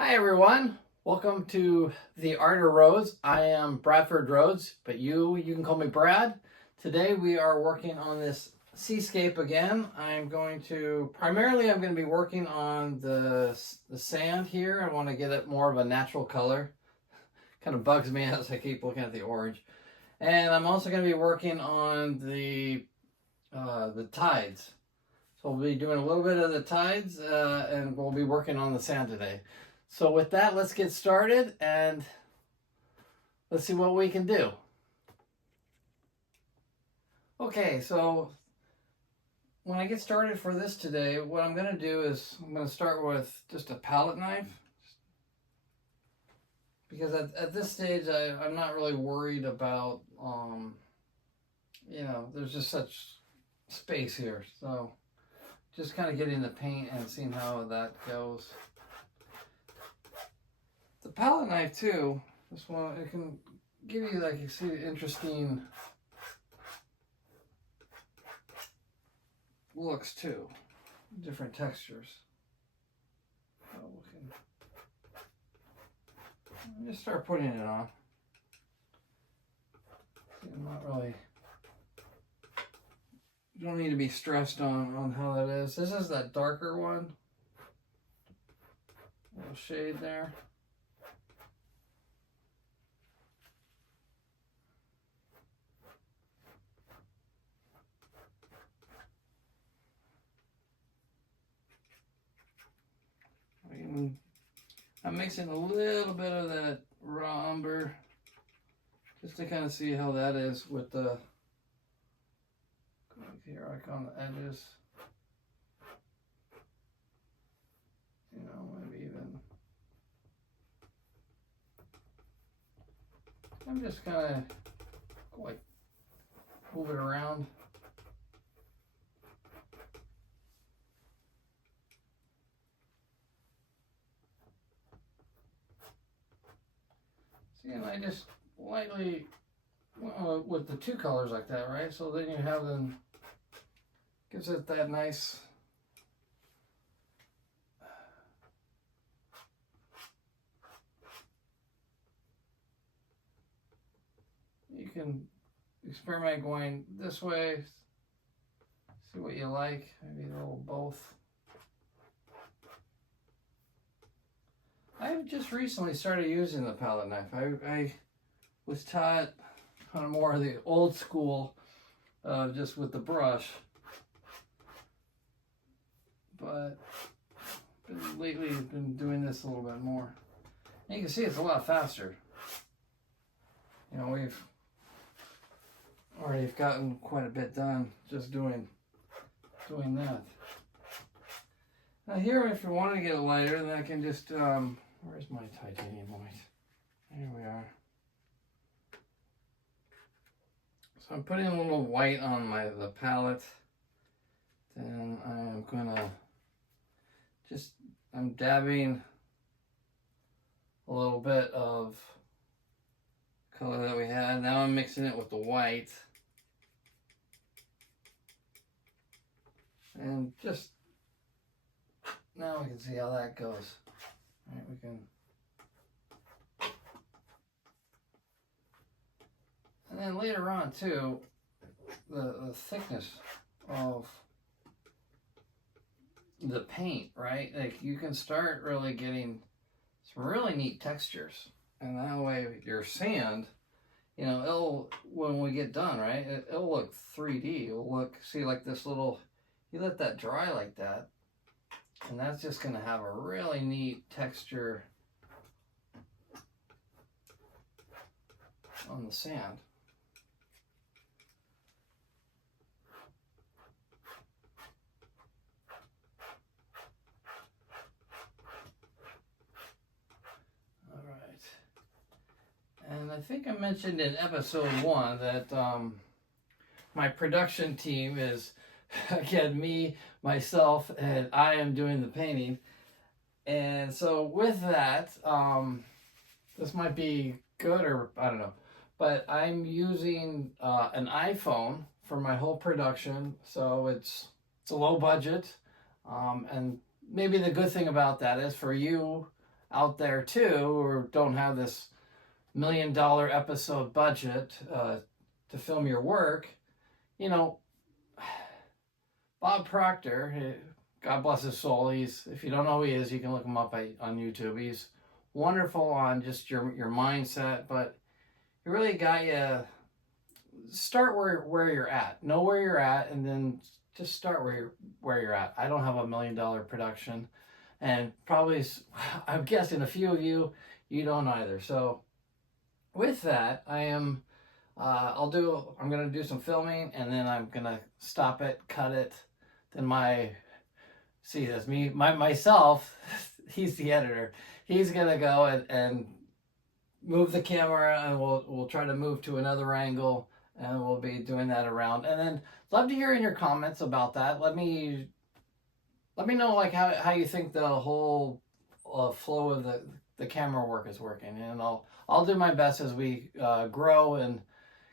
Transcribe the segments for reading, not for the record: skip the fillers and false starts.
Hi everyone, welcome to The Art of Rhoades. I am Bradford Rhoades, but you can call me Brad. Today we are working on this Seascape again. I'm going to be working on the sand here. I want to get it more of a natural color. Kind of bugs me as I keep looking at the orange. And I'm also going to be working on the tides. So we'll be doing a little bit of the tides and we'll be working on the sand today. So with that, let's get started and let's see what we can do. Okay, so when I get started for this today, what I'm going to do is I'm going to start with just a palette knife. Because at this stage, I'm not really worried about, there's just such space here. So just kind of getting the paint and seeing how that goes. The palette knife too, this one, it can give you, like, you see, interesting looks too, different textures. So we can just start putting it on. See, I'm not really, you don't need to be stressed on how that is. This is that darker one, little shade there. I'm mixing a little bit of that raw umber just to kind of see how that is with the, here, like on the edges. You know, maybe even, I'm just kind of like move it around. See, and I just lightly, with the two colors like that, right? So then you have them, gives it that nice, you can experiment going this way, see what you like, maybe a little both. I've just recently started using the palette knife. I was taught kind of more of the old school, just with the brush. But lately I've been doing this a little bit more. And you can see it's a lot faster. You know, we've already gotten quite a bit done just doing that. Now here, if you want to get it lighter, then I can just, where's my titanium white? Here we are. So I'm putting a little white on the palette. Then I'm gonna I'm dabbing a little bit of color that we had. Now I'm mixing it with the white. And just, now we can see how that goes. All right, we can, and then later on too, the thickness of the paint, right? Like, you can start really getting some really neat textures, and that way your sand, you know, it'll, when we get done, right, it'll look 3D. It'll look, see, like this little, you let that dry like that, and that's just going to have a really neat texture on the sand. All right. And I think I mentioned in episode 1 that my production team is, again, me, myself, and I am doing the painting. And so with that, this might be good, or I don't know, but I'm using an iPhone for my whole production, so it's a low budget, and maybe the good thing about that is for you out there too, or don't have this $1 million episode budget to film your work, you know, Bob Proctor, God bless his soul. If you don't know who he is, you can look him up on YouTube. He's wonderful on just your mindset, but he really got you start where you're at. Know where you're at, and then just start where you're at. I don't have $1 million production, and probably I'm guessing a few of you don't either. So with that, I'm gonna do some filming, and then I'm gonna stop it, cut it. Then myself, he's the editor. He's gonna go and move the camera, and we'll try to move to another angle, and we'll be doing that around. And then love to hear in your comments about that. Let me know like how you think the whole flow of the camera work is working, and I'll do my best as we grow and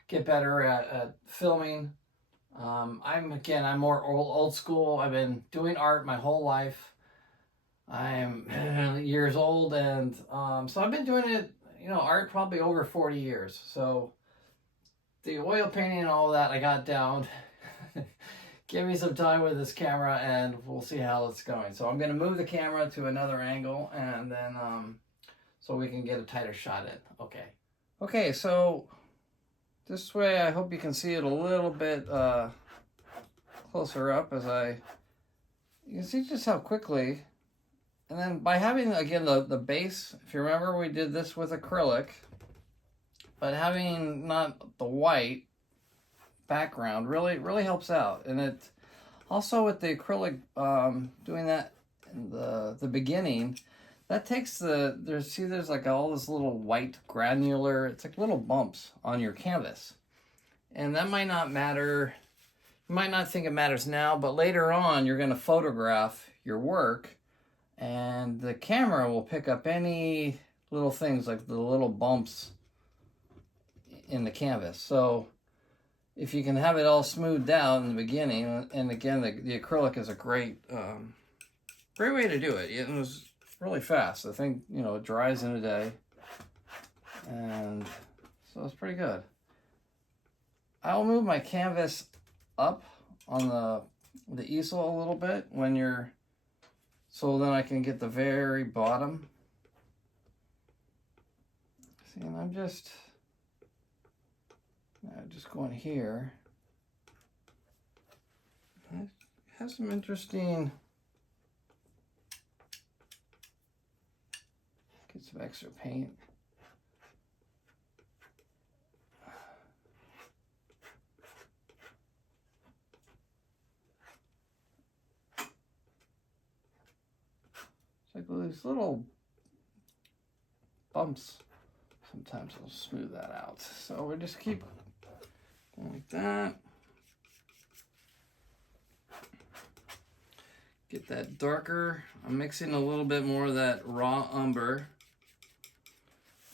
get better at filming. I'm more old school. I've been doing art my whole life. I'm years old, and so I've been doing it, art probably over 40 years. So the oil painting and all that I got down. Give me some time with this camera, and we'll see how it's going. So I'm going to move the camera to another angle, and then so we can get a tighter shot in. Okay, so this way I hope you can see it a little bit closer up you can see just how quickly. And then by having, again, the base, if you remember, we did this with acrylic, but having not the white background really helps out. And it also, with the acrylic, doing that in the beginning, that takes there's like all this little white granular, it's like little bumps on your canvas. And that might not matter, you might not think it matters now, but later on you're going to photograph your work, and the camera will pick up any little things like the little bumps in the canvas. So if you can have it all smoothed out in the beginning, and again, the acrylic is a great way to do it. It was really fast. The thing, it dries in a day, and so it's pretty good. I'll move my canvas up on the easel a little bit so then I can get the very bottom. See, and I'm just going here. It has some interesting, get some extra paint. It's like these little bumps. Sometimes I'll smooth that out. So we just keep going like that. Get that darker. I'm mixing a little bit more of that raw umber,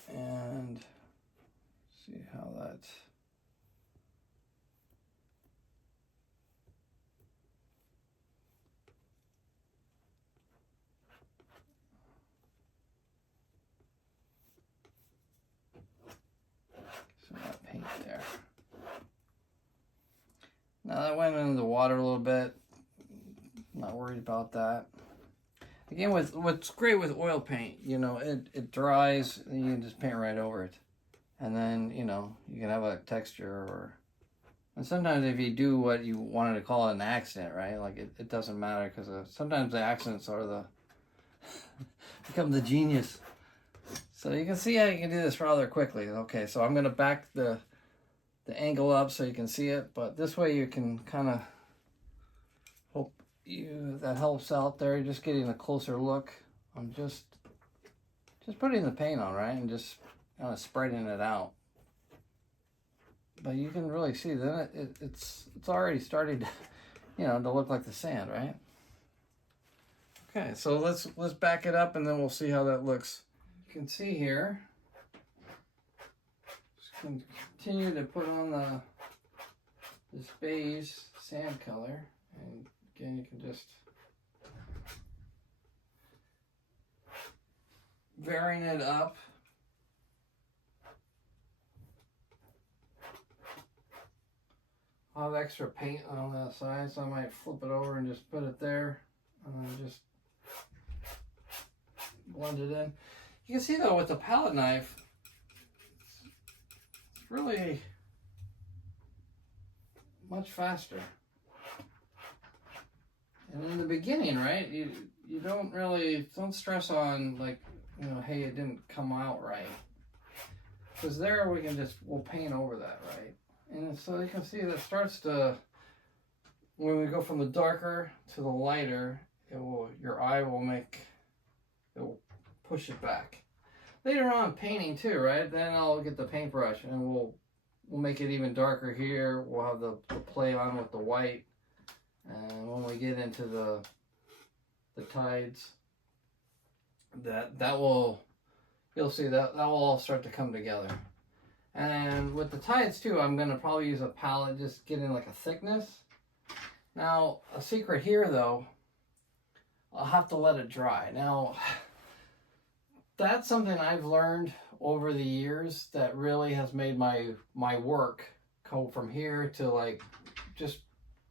and see how that. Some of that paint there. Now that went into the water a little bit. Not worried about that. Again, what's great with oil paint, it dries and you can just paint right over it, and then you can have a texture, and sometimes if you do what you wanted to call it an accent, right? Like it doesn't matter, because sometimes the accents are become the genius. So you can see how you can do this rather quickly. Okay, so I'm going to back the angle up so you can see it, but this way you can kind of that helps out there, just getting a closer look. I'm just putting the paint on, right, and just kind of spreading it out. But you can really see that it's already starting to, to look like the sand, right? Okay, so let's back it up, and then we'll see how that looks. You can see here. Just continue to put on this beige sand color, and again, you can just varying it up. I'll have extra paint on that side, so I might flip it over and just put it there, and then just blend it in. You can see though with the palette knife, it's really much faster. And in the beginning, right, you don't stress on like, you know, hey, it didn't come out right. Because there we'll paint over that, right? And so you can see that starts to, when we go from the darker to the lighter, your eye will push it back. Later on painting too, right? Then I'll get the paintbrush and we'll make it even darker here. We'll have the play on with the white. And when we get into the tides, you'll see that will all start to come together. And with the tides too, I'm gonna probably use a palette, just getting like a thickness. Now, a secret here though, I'll have to let it dry. Now, that's something I've learned over the years that really has made my work go from here to like just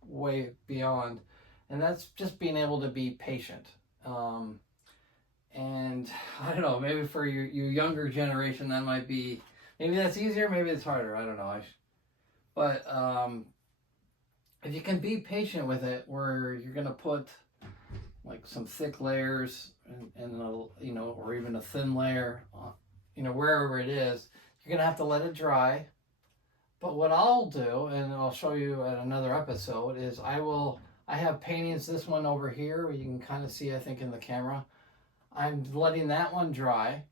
way beyond. And that's just being able to be patient. And I don't know, maybe for your younger generation that might be, maybe that's easier, maybe it's harder, I don't know. But if you can be patient with it, where you're gonna put like some thick layers and you know, or even a thin layer, you know, wherever it is, you're gonna have to let it dry. But what I'll do, and I'll show you at another episode, is I have paintings, this one over here, where you can kind of see, I think, in the camera. I'm letting that one dry.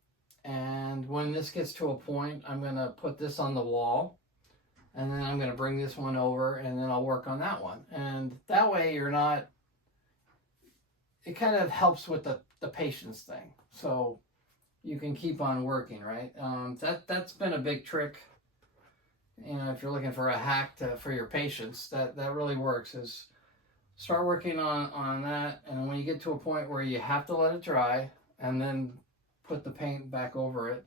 And when this gets to a point, I'm going to put this on the wall. And then I'm going to bring this one over, and then I'll work on that one. And that way you're not, it kind of helps with the patience thing. So you can keep on working, right? That's been a big trick. You know, if you're looking for a hack for your patience, that really works, is start working on that. And when you get to a point where you have to let it dry and then put the paint back over it,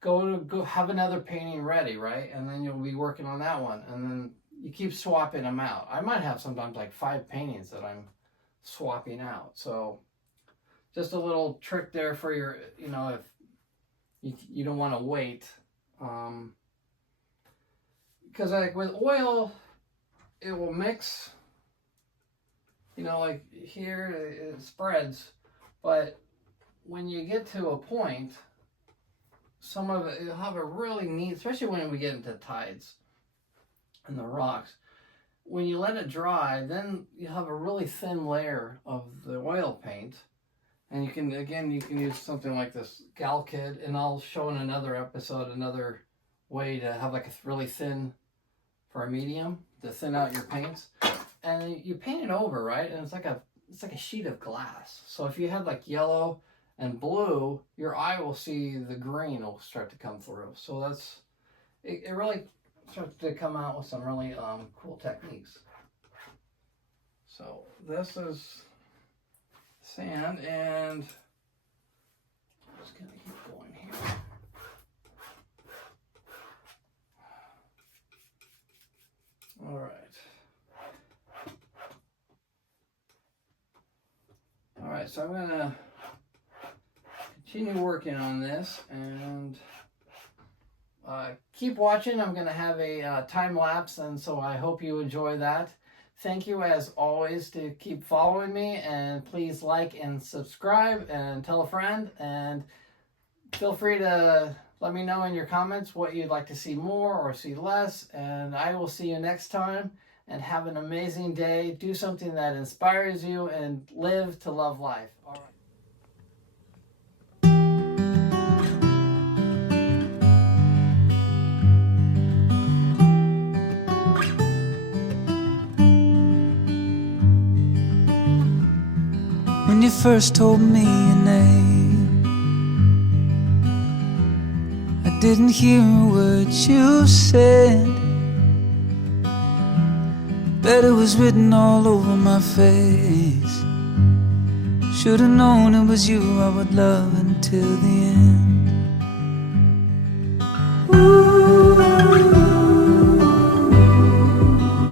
go have another painting ready, right? And then you'll be working on that one, and then you keep swapping them out. I might have sometimes like 5 paintings that I'm swapping out. So just a little trick there for your, you know, if you don't want to wait, because like with oil, it will mix, you know, like here it spreads, but when you get to a point, some of it, you'll have a really neat, especially when we get into tides and the rocks, when you let it dry, then you have a really thin layer of the oil paint. And you can use something like this gal kit, and I'll show in another episode another way to have like a really thin, for a medium, to thin out your paints. And you paint it over, right? And it's like a sheet of glass. So if you had like yellow and blue, your eye will see the green will start to come through. So it really starts to come out with some really cool techniques. So this is sand, and I'm just gonna keep going here. All right. All right, so I'm gonna continue working on this, and keep watching. I'm gonna have a time lapse, and so I hope you enjoy that. Thank you as always to keep following me, and please like and subscribe and tell a friend, and feel free to let me know in your comments what you'd like to see more or see less, and I will see you next time. And have an amazing day. Do something that inspires you, and live to love life. All right. When you first told me your name, I didn't hear a word you said, but it was written all over my face. Should've known it was you I would love until the end.